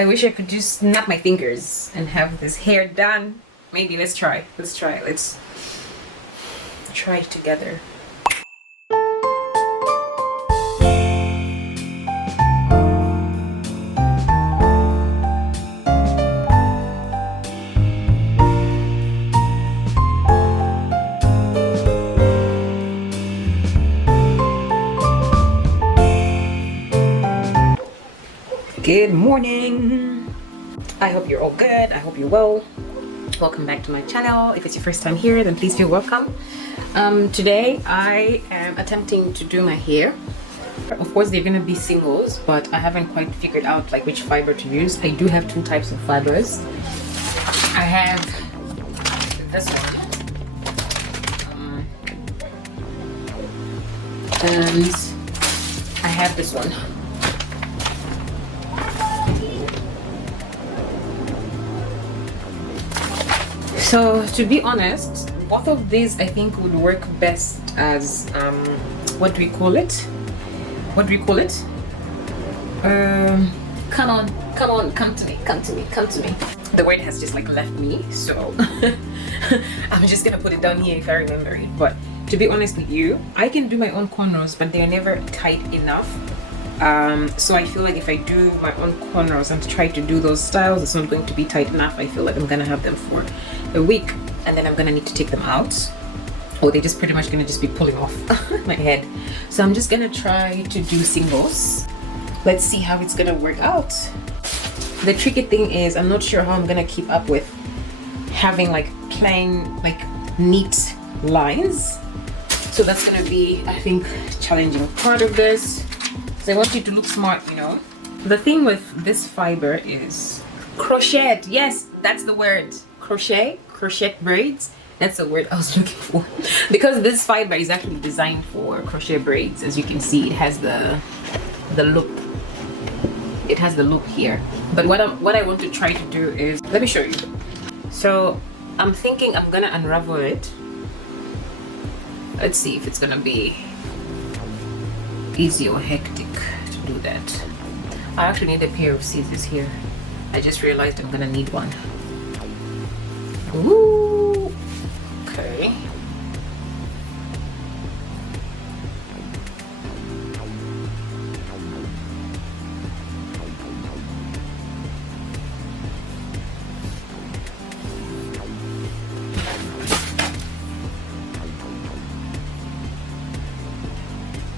I wish I could just snap my fingers and have this hair done. Maybe let's try let's try it together. Good morning. I hope you're all good. I hope you're well. Welcome back to my channel. If it's your first time here, then please feel welcome. Today I am attempting to do my hair. Of course they're gonna be singles, but I haven't quite figured out like which fiber to use. I do have two types of fibers. I have this one and I have this one. So to be honest, both of these I think would work best as what do we call it? Come to me. The word has just like left me, so I'm just gonna put it down here if I remember it. But to be honest with you, I can do my own cornrows, but they're never tight enough. So I feel like if I do my own cornrows and try to do those styles, it's not going to be tight enough. I feel like I'm gonna have them for a week and then I'm gonna need to take them out, or they're just pretty much gonna just be pulling off my head. So I'm just gonna try to do singles. Let's see how it's gonna work out. The tricky thing is I'm not sure how I'm gonna keep up with having like plain, like neat lines. So that's gonna be, I think, challenging part of this. So I want you to look smart, you know. The thing with this fiber is crochet. Yes, that's the word. Crochet braids. That's the word I was looking for. Because this fiber is actually designed for crochet braids. As you can see, it has the loop. It has the loop here. But what I want to try to do is, let me show you. So I'm thinking I'm gonna unravel it. Let's see if it's gonna be easy or hectic to do that. I actually need a pair of scissors here. I just realized I'm gonna need one. Ooh, okay.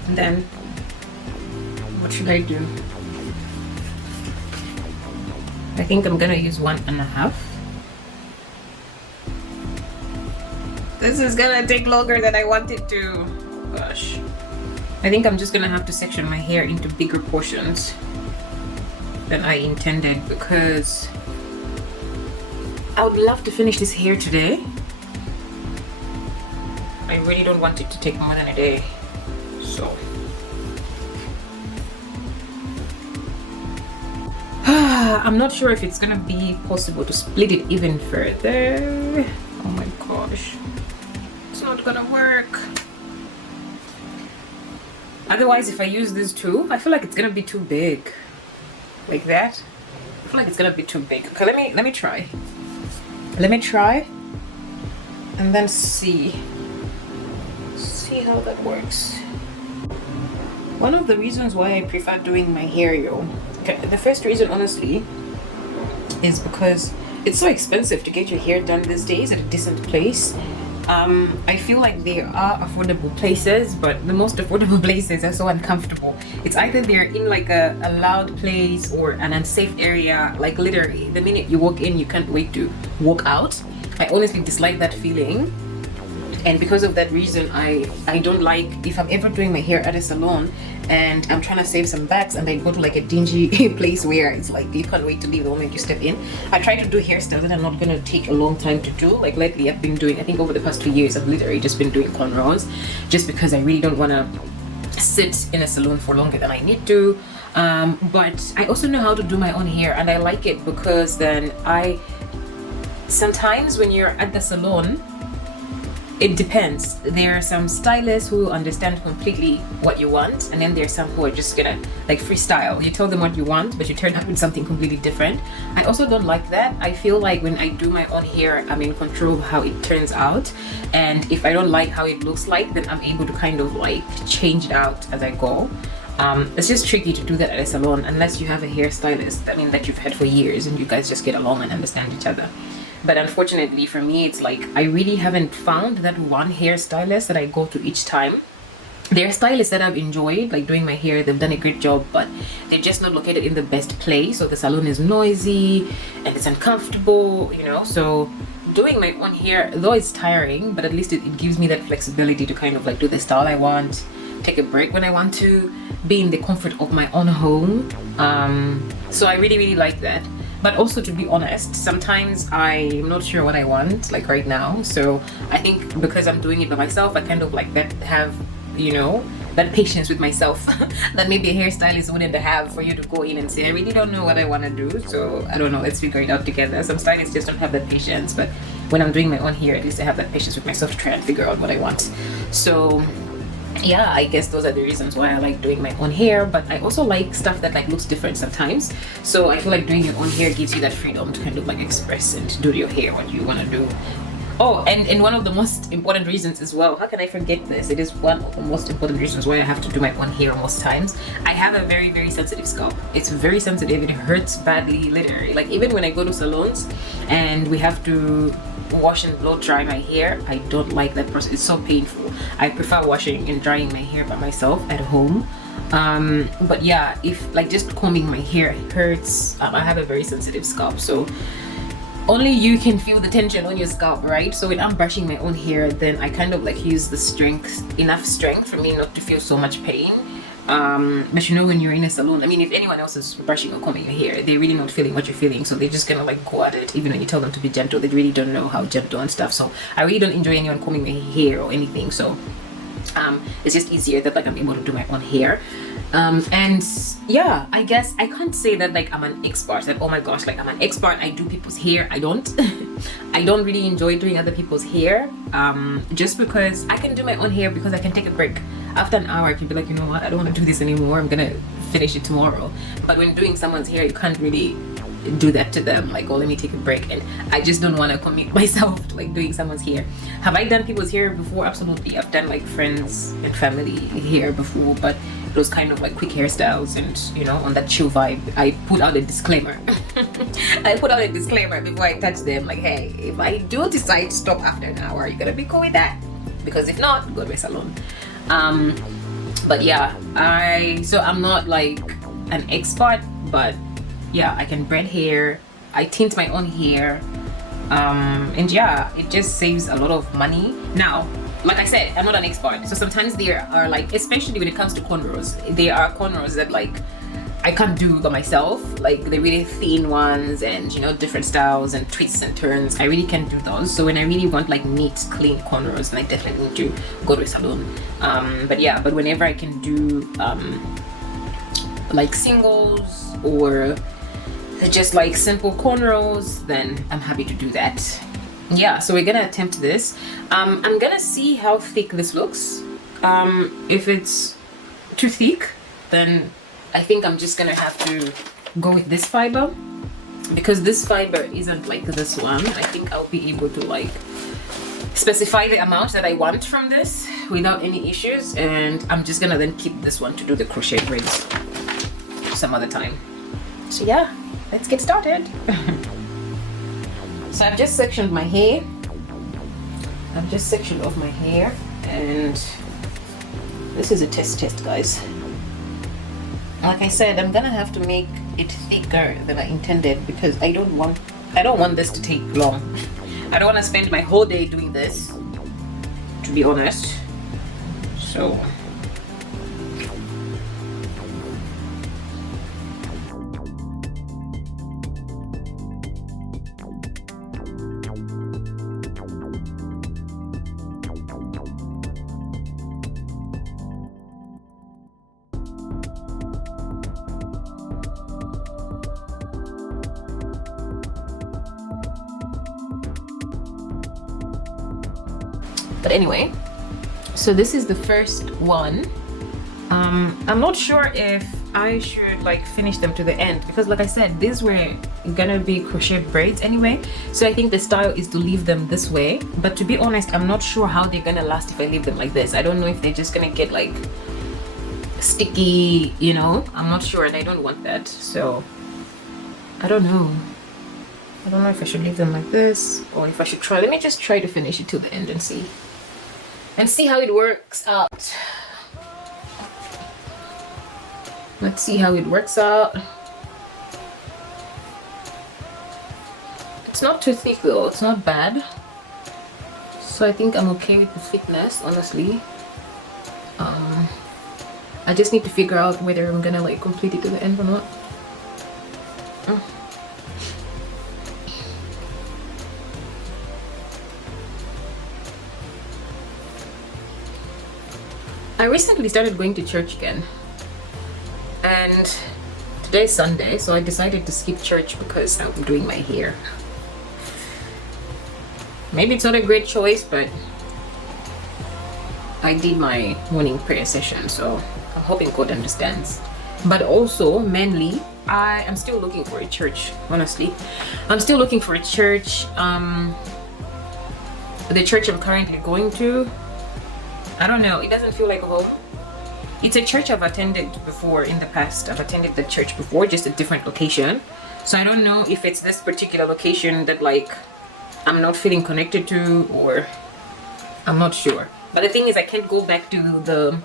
And then what should I do? I think I'm gonna use 1.5. This is gonna take longer than I wanted to. Gosh. I think I'm just gonna have to section my hair into bigger portions than I intended, because I would love to finish this hair today. I really don't want it to take more than a day. So I'm not sure if it's gonna be possible to split it even further. Oh my gosh, it's not gonna work. Otherwise, if I use this too, I feel like it's gonna be too big. Like that. I feel like it's gonna be too big. Okay, let me try. Let me try and then see how that works. One of the reasons why I prefer doing my hair, okay, the first reason honestly is because it's so expensive to get your hair done these days at a decent place. I feel like there are affordable places, but the most affordable places are so uncomfortable. It's either they're in like a loud place or an unsafe area. Like literally, the minute you walk in, you can't wait to walk out. I honestly dislike that feeling. And because of that reason, I don't like, if I'm ever doing my hair at a salon and I'm trying to save some bucks and I go to like a dingy place where it's like you can't wait to leave the moment you step in. I try to do hairstyles that are not gonna take a long time to do. Like lately I've been doing, I think over the past 2 years, I've literally just been doing cornrows just because I really don't wanna sit in a salon for longer than I need to. But I also know how to do my own hair and I like it because then sometimes when you're at the salon, It depends. There are some stylists who understand completely what you want, and then there's some who are just gonna like freestyle. You tell them what you want, but you turn up with something completely different. I also don't like that. I feel like when I do my own hair, I'm in control of how it turns out, and if I don't like how it looks like, then I'm able to kind of like change it out as I go. It's just tricky to do that at a salon unless you have a hairstylist, I mean, that you've had for years and you guys just get along and understand each other. But unfortunately for me, it's like I really haven't found that one hairstylist that I go to each time. There are stylists that I've enjoyed, like doing my hair, they've done a great job, but they're just not located in the best place. So the salon is noisy and it's uncomfortable, you know. So doing my own hair, though it's tiring, but at least it gives me that flexibility to kind of like do the style I want, take a break when I want to, be in the comfort of my own home. So I really like that. But also, to be honest, sometimes I'm not sure what I want, like right now. So I think because I'm doing it by myself, I kind of like that have, you know, that patience with myself that maybe a hairstylist wouldn't have, for you to go in and say, I really don't know what I want to do. So I don't know, let's figure it out together. Some stylists just don't have that patience. But when I'm doing my own hair, at least I have that patience with myself to try and figure out what I want. So yeah, I guess those are the reasons why I like doing my own hair. But I also like stuff that like looks different sometimes. So I feel like doing your own hair gives you that freedom to kind of like express and do your hair what you want to do. Oh, and one of the most important reasons as well, how can I forget this? It is one of the most important reasons why I have to do my own hair most times. I have a very sensitive scalp. It's very sensitive. It hurts badly, literally. Like even when I go to salons and we have to wash and blow dry my hair, I don't like that process. It's so painful. I prefer washing and drying my hair by myself at home. But yeah, if like just combing my hair hurts. I have a very sensitive scalp, so only you can feel the tension on your scalp, right? So when I'm brushing my own hair, then I kind of like use the enough strength for me not to feel so much pain. But you know, when you're in a salon, I mean, if anyone else is brushing or combing your hair, they're really not feeling what you're feeling, so they're just gonna like go at it. Even when you tell them to be gentle, they really don't know how gentle and stuff. So I really don't enjoy anyone combing my hair or anything. So it's just easier that like I'm able to do my own hair. And yeah, I guess I can't say that like I'm an expert, that oh my gosh, like I'm an expert, I do people's hair. I don't I don't really enjoy doing other people's hair, just because I can do my own hair because I can take a break. After an hour I can be like, you know what, I don't want to do this anymore, I'm gonna finish it tomorrow. But when doing someone's hair, you can't really do that to them, like, oh, let me take a break. And I just don't want to commit myself to like doing someone's hair. Have I done people's hair before? Absolutely. I've done like friends and family hair before, but it was kind of like quick hairstyles, and you know, on that chill vibe. I put out a disclaimer. I put out a disclaimer before I touch them, like, hey, if I do decide to stop after an hour, you gotta be cool with that, because if not, go to a salon. But yeah, I'm not like an expert, but yeah, I can braid hair, I tint my own hair, and yeah, it just saves a lot of money. Now, like I said, I'm not an expert, so sometimes there are like, especially when it comes to cornrows, there are cornrows that like I can't do by myself, like the really thin ones and, you know, different styles and twists and turns. I really can't do those. So when I really want like neat, clean cornrows, then I definitely need to go to a salon. But whenever I can do like singles or just like simple cornrows, then I'm happy to do that. Yeah, so we're gonna attempt this. I'm gonna see how thick this looks. If it's too thick, then I think I'm just gonna have to go with this fiber, because this fiber isn't like this one. I think I'll be able to like specify the amount that I want from this without any issues, and I'm just gonna then keep this one to do the crochet braids some other time. So yeah, let's get started. So I've just sectioned my hair. I've just sectioned off my hair, and this is a test, guys. Like I said, I'm gonna have to make it thicker than I intended, because I don't want this to take long. I don't want to spend my whole day doing this, to be honest. So But anyway, so this is the first one. I'm not sure if I should like finish them to the end, because like I said, these were gonna be crochet braids anyway, so I think the style is to leave them this way. But to be honest, I'm not sure how they're gonna last if I leave them like this. I don't know if they're just gonna get like sticky, you know. I'm not sure, and I don't want that, so I don't know if I should leave them like this or if I should try. Let me just try to finish it till the end and see how it works out. Let's see how it works out. It's not too thick though, it's not bad. So I think I'm okay with the thickness, honestly. I just need to figure out whether I'm gonna like complete it to the end or not. I recently started going to church again. And today's Sunday, so I decided to skip church because I'm doing my hair. Maybe it's not a great choice, but I did my morning prayer session, so I'm hoping God understands. But also, mainly, I am still looking for a church, honestly. I'm still looking for a church. The church I'm currently going to, I don't know, it doesn't feel like a home. It's a church I've attended before in the past. I've attended the church before, just a different location. So I don't know if it's this particular location that like I'm not feeling connected to, or I'm not sure. But the thing is, I can't go back to the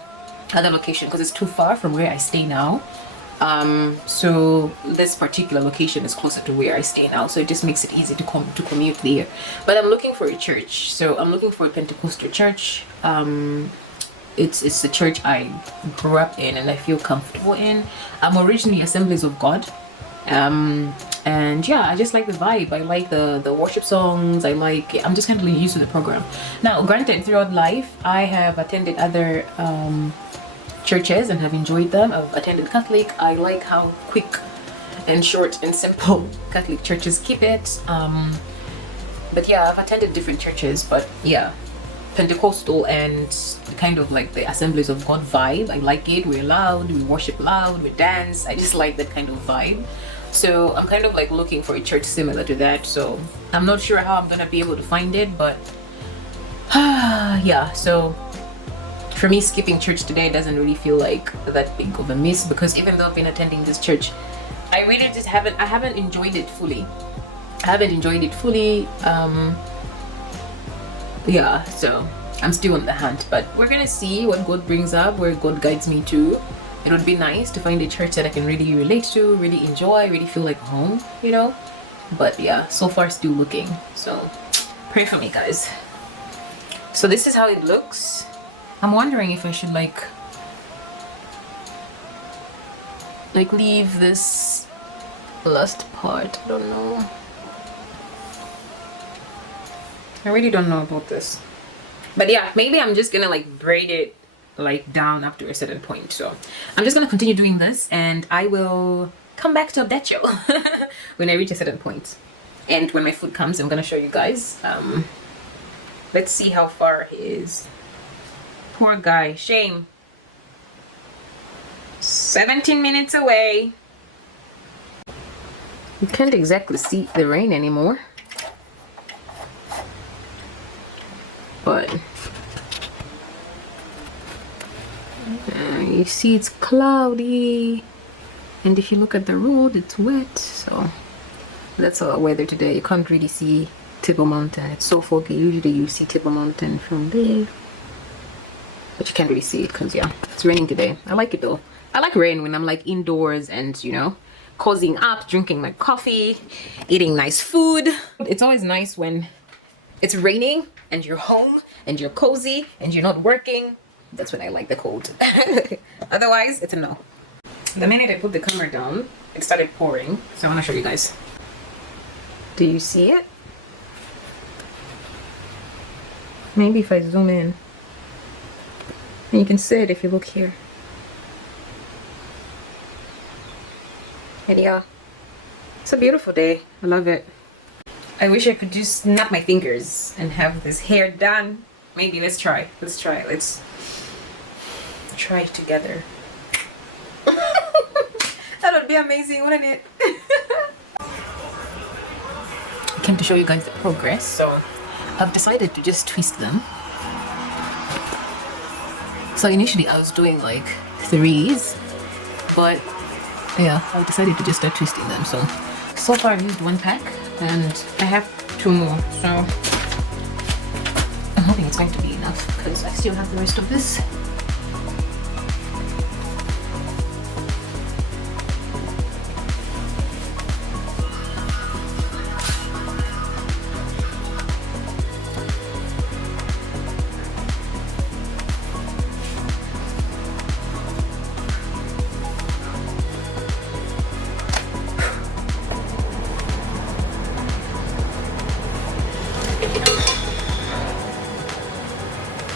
other location because it's too far from where I stay now. So this particular location is closer to where I stay now, so it just makes it easy to commute there. But I'm looking for a church, so I'm looking for a Pentecostal church. It's the church I grew up in and I feel comfortable in. I'm originally Assemblies of God, and yeah, I just like the vibe. I like the worship songs. I'm just kind of used to the program. Now, granted, throughout life I have attended other churches and have enjoyed them. I've attended Catholic. I like how quick and short and simple Catholic churches keep it. But yeah, I've attended different churches, but yeah, Pentecostal and kind of like the Assemblies of God vibe, I like it. We're loud, we worship loud, we dance. I just like that kind of vibe. So I'm kind of like looking for a church similar to that. So I'm not sure how I'm gonna be able to find it, but yeah, so for me, skipping church today doesn't really feel like that big of a miss, because even though I've been attending this church, I really just haven't enjoyed it fully. Yeah, so I'm still on the hunt, but we're gonna see what God brings up, where God guides me to. It would be nice to find a church that I can really relate to, really enjoy, really feel like home, you know. But yeah, so far still looking. So pray for me, guys. So this is how it looks. I'm wondering if I should like leave this last part. I don't know. I really don't know about this. But yeah, maybe I'm just gonna like braid it like down up to a certain point. So I'm just gonna continue doing this, and I will come back to update you when I reach a certain point. And when my food comes, I'm gonna show you guys. Let's see how far he is. Poor guy, shame. 17 minutes away. You can't exactly see the rain anymore, but you see it's cloudy, and if you look at the road, it's wet. So that's our weather today. You can't really see Table Mountain, it's so foggy. Usually you see Table Mountain from there, but you can't really see it because yeah, it's raining today. I like it though. I like rain when I'm like indoors and, you know, cozying up, drinking my coffee, eating nice food. It's always nice when it's raining and you're home and you're cozy and you're not working. That's when I like the cold. Otherwise, it's a no. The minute I put the camera down, it started pouring. So I want to show you guys. Do you see it? Maybe if I zoom in. And you can see it if you look here. And yeah, it's a beautiful day. I love it. I wish I could just snap my fingers and have this hair done. maybe let's try. Let's try together. That would be amazing, wouldn't it? I came to show you guys the progress, so I've decided to just twist them. So initially I was doing like 3s, but yeah, I decided to just start twisting them. So far I've used 1 pack and I have 2 more, so I'm hoping it's going to be enough because I still have the rest of this.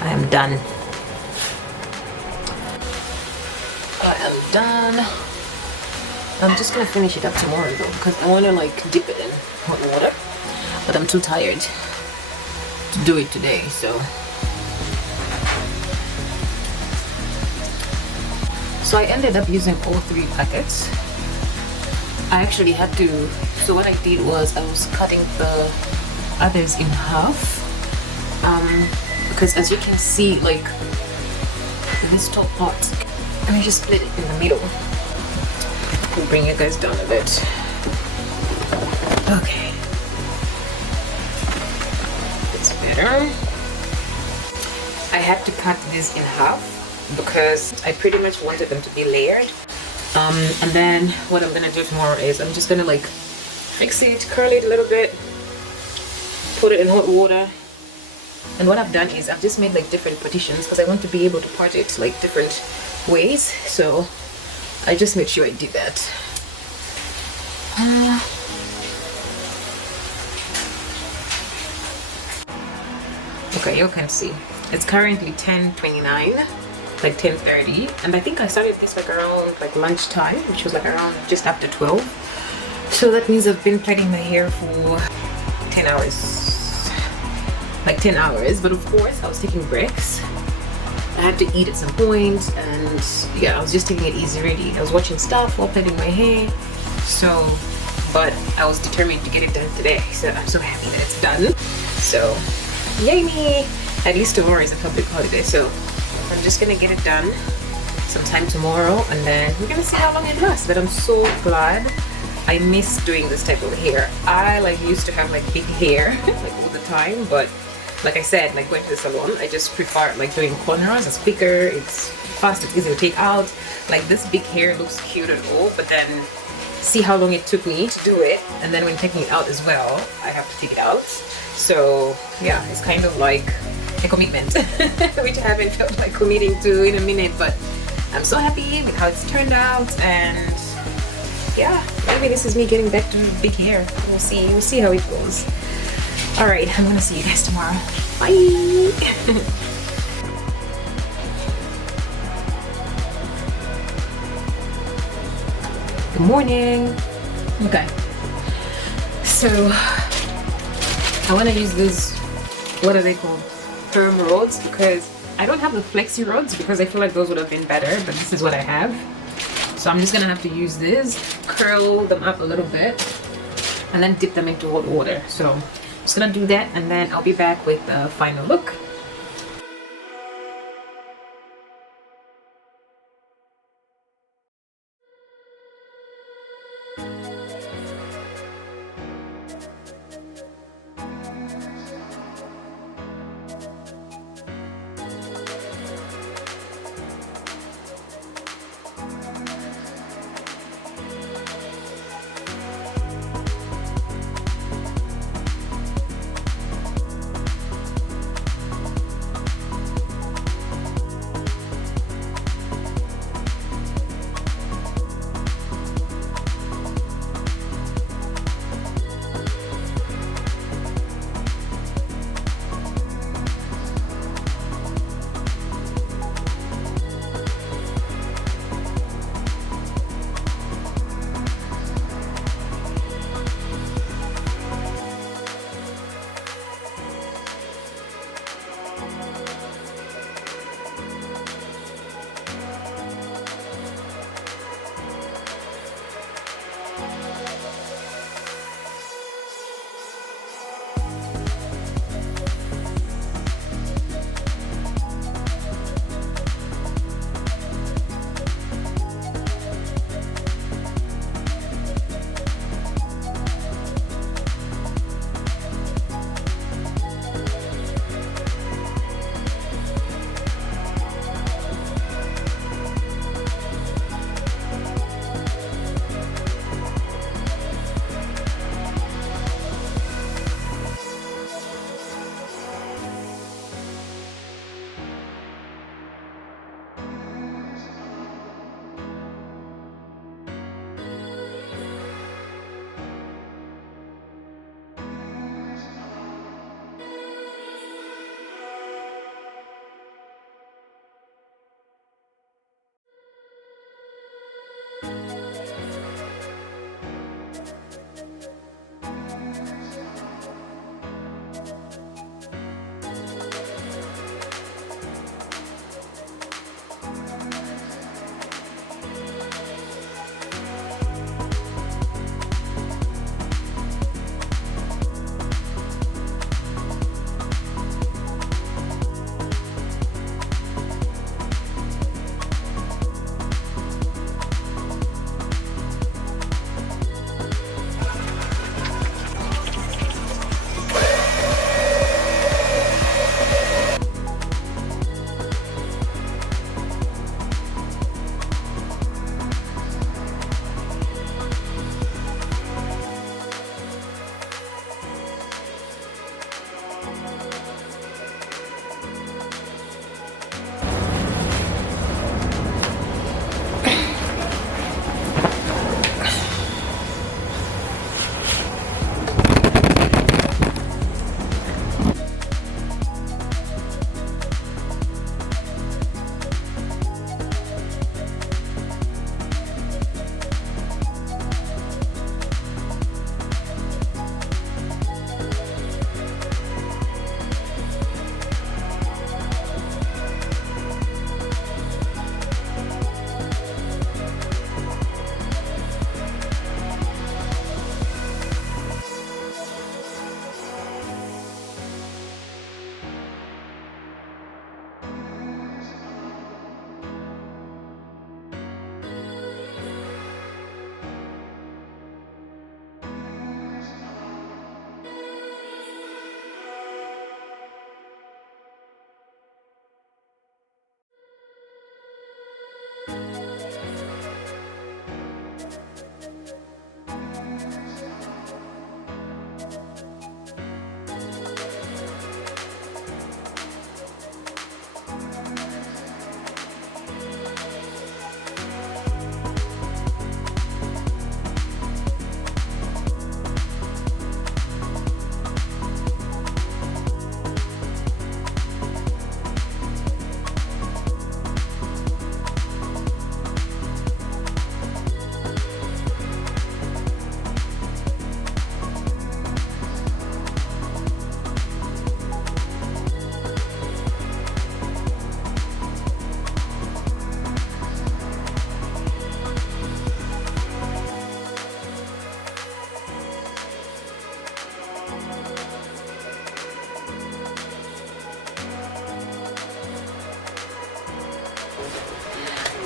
I am done. I am done. I'm just gonna finish it up tomorrow though, because I wanna like dip it in hot water, but I'm too tired to do it today, so. So I ended up using all 3 packets. I actually had to, so what I did was I was cutting the others in half. Because as you can see, like this top part, let me just split it in the middle. We'll bring you guys down a bit. Okay, it's better. I had to cut this in half because I pretty much wanted them to be layered. And then what I'm gonna do tomorrow is I'm just gonna like fix it, curl it a little bit, put it in hot water. And what I've done is I've just made like different partitions because I want to be able to part it like different ways. So I just made sure I did that. Okay, you can see it's currently 10:29, like 10:30, and I think I started this like around like lunchtime, which was like around just after 12. So that means I've been plaiting my hair for 10 hours. Like 10 hours, but of course I was taking breaks. I had to eat at some point, and yeah, I was just taking it easy really. I was watching stuff while plaiting my hair, so, but I was determined to get it done today, so I'm so happy that it's done. So yay me! At least tomorrow is a public holiday, so I'm just gonna get it done sometime tomorrow, and then we're gonna see how long it lasts. But I'm so glad. I miss doing this type of hair. I like used to have like big hair like all the time, but like I said, like going to the salon, I just prefer like doing cornrows. It's quicker, it's fast, it's easy to take out. Like this big hair looks cute and all, but then see how long it took me to do it, and then when taking it out as well, I have to take it out. So yeah, it's kind of like a commitment, which I haven't felt like committing to in a minute, but I'm so happy with how it's turned out. And yeah, maybe this is me getting back to big hair. We'll see how it goes. All right, I'm gonna see you guys tomorrow. Bye. Good morning. Okay, so I want to use these, what are they called, perm rods, because I don't have the flexi rods because I feel like those would have been better, but this is what I have. So I'm just gonna have to use this, curl them up a little bit, and then dip them into hot water. So I'm just gonna do that, and then I'll be back with the final look.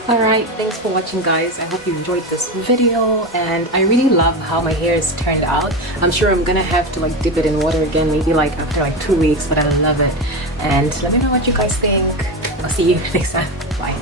Alright, thanks for watching guys. I hope you enjoyed this video, and I really love how my hair is turned out. I'm sure I'm gonna have to like dip it in water again, maybe like after like 2 weeks, but I love it. And let me know what you guys think. I'll see you next time. Bye.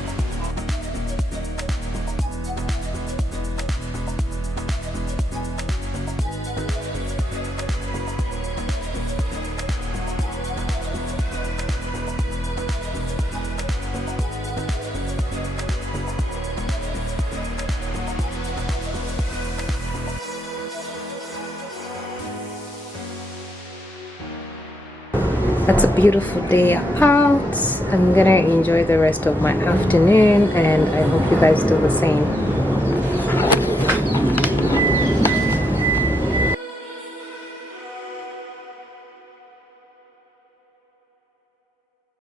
That's a beautiful day out. I'm gonna enjoy the rest of my afternoon, and I hope you guys do the same.